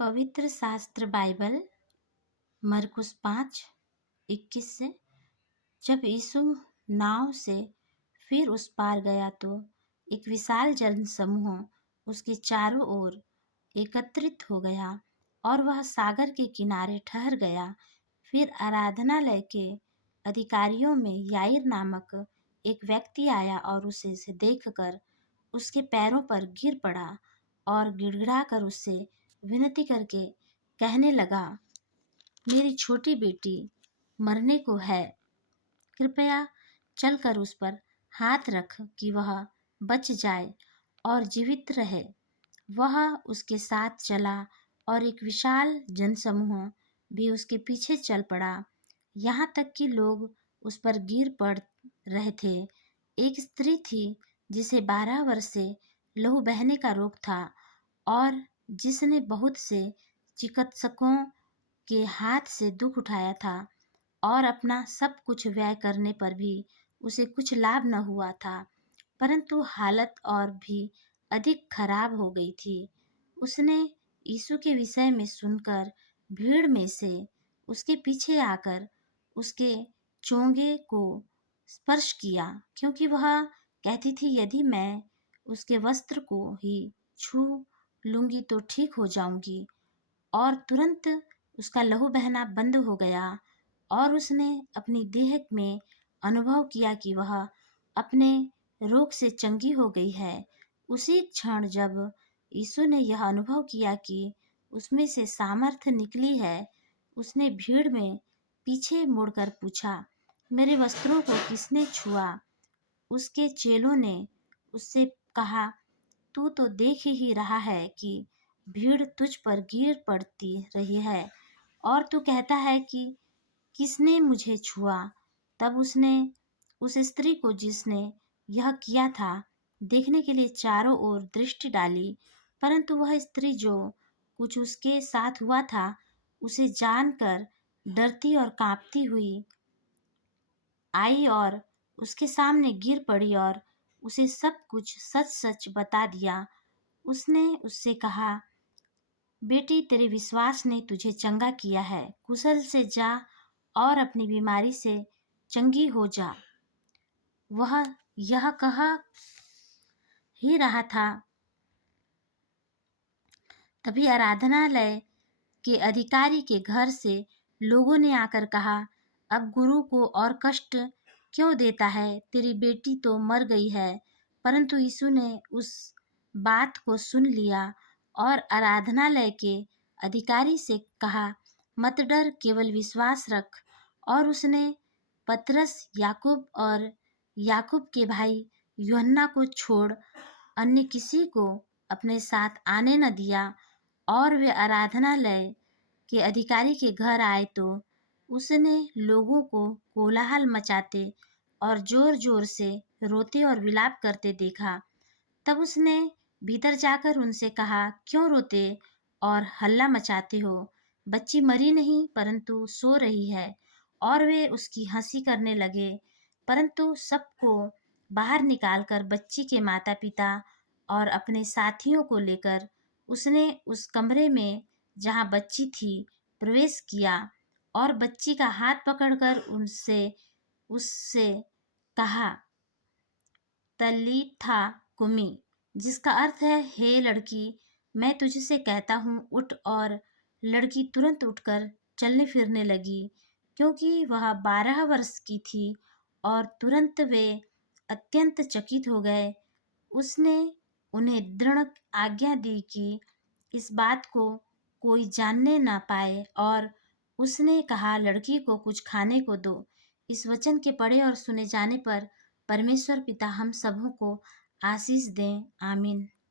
पवित्र शास्त्र बाइबल मरकुस 5:21 से। जब यीशु नाव से फिर उस पार गया तो एक विशाल जनसमूह उसके चारों ओर एकत्रित हो गया और वह सागर के किनारे ठहर गया। फिर आराधनालय के अधिकारियों में याईर नामक एक व्यक्ति आया और उसे देखकर उसके पैरों पर गिर पड़ा और गिड़गिड़ाकर उससे विनती करके कहने लगा, मेरी छोटी बेटी मरने को है, कृपया चलकर उस पर हाथ रख कि वह बच जाए और जीवित रहे। वह उसके साथ चला और एक विशाल जनसमूह भी उसके पीछे चल पड़ा, यहाँ तक कि लोग उस पर गिर पड़ रहे थे। एक स्त्री थी जिसे 12 वर्ष से लहू बहने का रोग था और जिसने बहुत से चिकित्सकों के हाथ से दुख उठाया था और अपना सब कुछ व्यय करने पर भी उसे कुछ लाभ न हुआ था, परंतु हालत और भी अधिक खराब हो गई थी। उसने यीशु के विषय में सुनकर भीड़ में से उसके पीछे आकर उसके चोंगे को स्पर्श किया, क्योंकि वह कहती थी, यदि मैं उसके वस्त्र को ही छू लूंगी तो ठीक हो जाऊंगी। और तुरंत उसका लहू बहना बंद हो गया और उसने अपनी देह में अनुभव किया कि वह अपने रोग से चंगी हो गई है। उसी क्षण जब यीशु ने यह अनुभव किया कि उसमें से सामर्थ्य निकली है, उसने भीड़ में पीछे मुड़कर पूछा, मेरे वस्त्रों को किसने छुआ? उसके चेलों ने उससे कहा, तू तो देख ही रहा है कि भीड़ तुझ पर गिर पड़ती रही है और तू कहता है कि किसने मुझे छुआ? तब उसने उस स्त्री को जिसने यह किया था देखने के लिए चारों ओर दृष्टि डाली, परंतु वह स्त्री जो कुछ उसके साथ हुआ था उसे जानकर डरती और कांपती हुई आई और उसके सामने गिर पड़ी और उसे सब कुछ सच सच बता दिया। उसने उससे कहा, बेटी, तेरे विश्वास ने तुझे चंगा किया है, कुशल से जा और अपनी बीमारी से चंगी हो जा। वह यह कहा ही रहा था, तभी आराधनालय के अधिकारी के घर से लोगों ने आकर कहा, अब गुरु को और कष्ट क्यों देता है? तेरी बेटी तो मर गई है। परंतु यीशु ने उस बात को सुन लिया और आराधनालय के अधिकारी से कहा, मत डर, केवल विश्वास रख। और उसने पतरस, याकूब और याकूब के भाई यूहन्ना को छोड़ अन्य किसी को अपने साथ आने न दिया। और वे आराधनालय के अधिकारी के घर आए तो उसने लोगों को कोलाहल मचाते और जोर जोर से रोते और विलाप करते देखा। तब उसने भीतर जाकर उनसे कहा, क्यों रोते और हल्ला मचाते हो? बच्ची मरी नहीं परंतु सो रही है। और वे उसकी हंसी करने लगे। परंतु सबको बाहर निकालकर बच्ची के माता पिता और अपने साथियों को लेकर उसने उस कमरे में जहाँ बच्ची थी प्रवेश किया और बच्ची का हाथ पकड़कर उससे कहा, तलीथा कुमी, जिसका अर्थ है, हे लड़की, मैं तुझसे कहता हूँ उठ। और लड़की तुरंत उठकर चलने फिरने लगी, क्योंकि वह 12 वर्ष की थी। और तुरंत वे अत्यंत चकित हो गए। उसने उन्हें दृढ़ आज्ञा दी कि इस बात को कोई जानने ना पाए और उसने कहा, लड़की को कुछ खाने को दो। इस वचन के पढ़े और सुने जाने पर परमेश्वर पिता हम सबों को आशीष दें। आमीन।